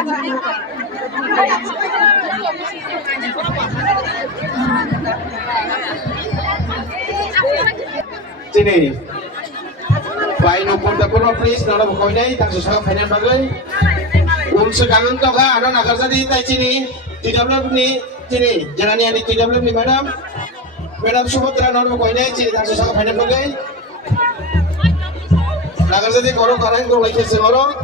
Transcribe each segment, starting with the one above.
Sini. Baik nopor dapur please nara bukoy deh tak susah final bagai. Sekangan toh kan ada nak kerja di tai sini. Tidak belum ni sini. Jangan ni ada tidak belum ni madam. Madam Subhatra nara bukoy deh sini tak susah final bagai. Nak kerja di korang korang tu lagi seorang.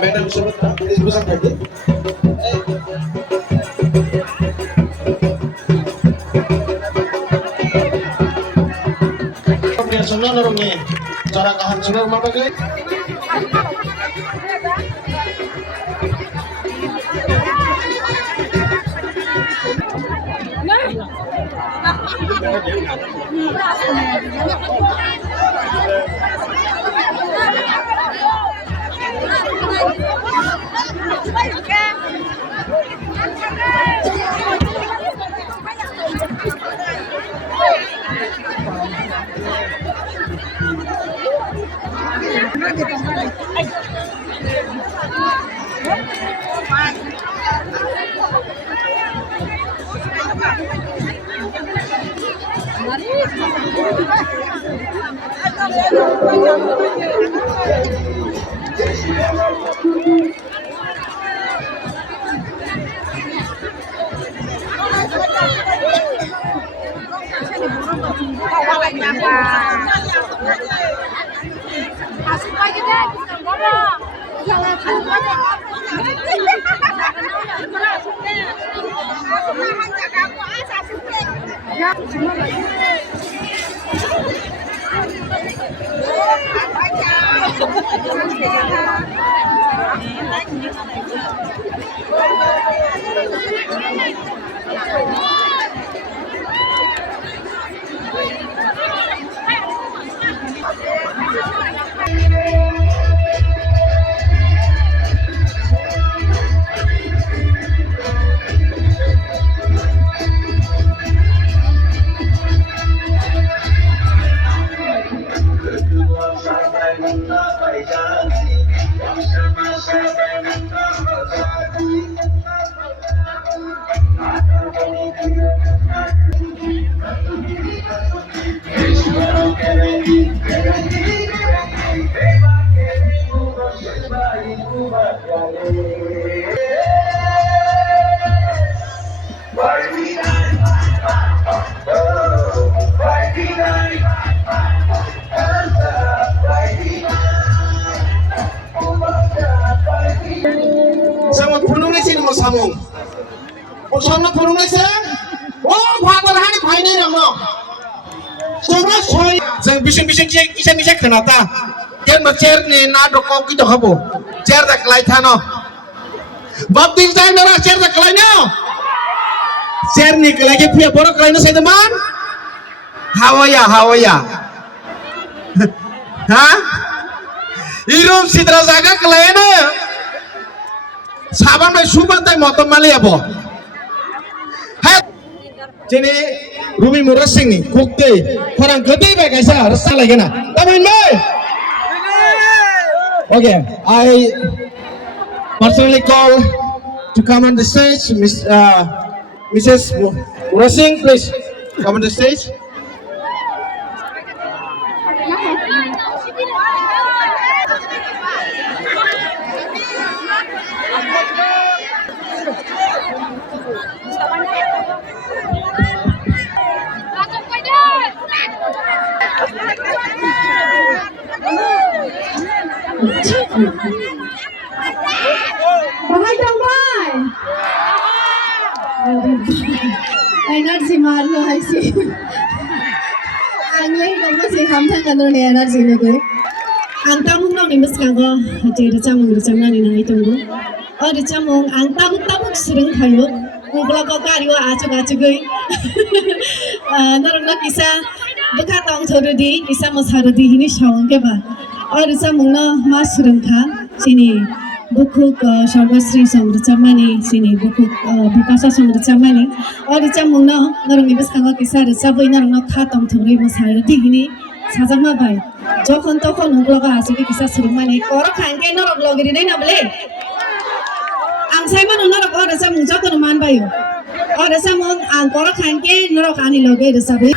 Madam Subhatra, please do something. Kemudian sunnah norongnya, cara kahan sunnah rumah bagai. Samut punung ni sini samung. Samut punung ni sini. Oh, भागल हानि भाइने नमो. Soalnya soy, saya bising-bising kisah kenapa? Kan bercer ni nak rokok kita kabu. Cer tak kelai thano. Baptis saya nara cer tak kelai no. Cer ni kelai ke pihak borok kelai no saya teman. Hawaya. Hah? Irum sidra zaga kelai no. Saban mai suban tai motom mali abo. Jadi Rumi Murasing ni kukte orang gede baik aja rasa lagi na. Tamin mai. Okay, I personally call to come on the stage, Mrs. Murasing, please come on the stage. Bahai dong bahai. Energi marlo hai sih. Anglai dong sih hamta kadang ni energi ni tu. Angta mung dong ni meskago. Jadi camung nari nai tunggu. Oh di camung angta mung sering kayu. Ungkla kau kariwa acuk gay. Narang nak kisah buka tong thorudi isa masarudi hini shawang keba or isa mungna ma surengkha sini bukuk sarvasri samrachamani sini bukuk bukasa samrachamani or isa mungna narungi biskanga kisa risa boi narungna kha tong thori masarudi hini sajama bai যখন তখন উগলগা আছে কি কিসা সুরমানি কর খাইকে নরক লগিরি নাই না বলে আং সাইমান নরক অর সাম যতন মান বায়ু অর সাম আং কর খাইকে নরক আনি লগে রেসাবে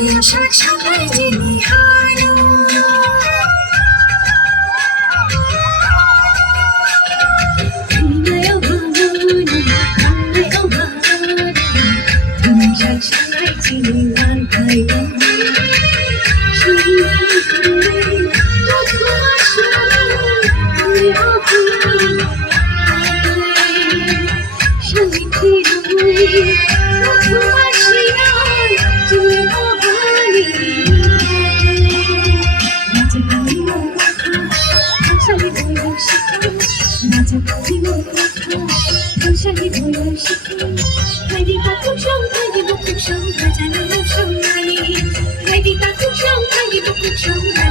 Hãy subscribe cho kênh Ghiền Mì Gõ để không bỏ lỡ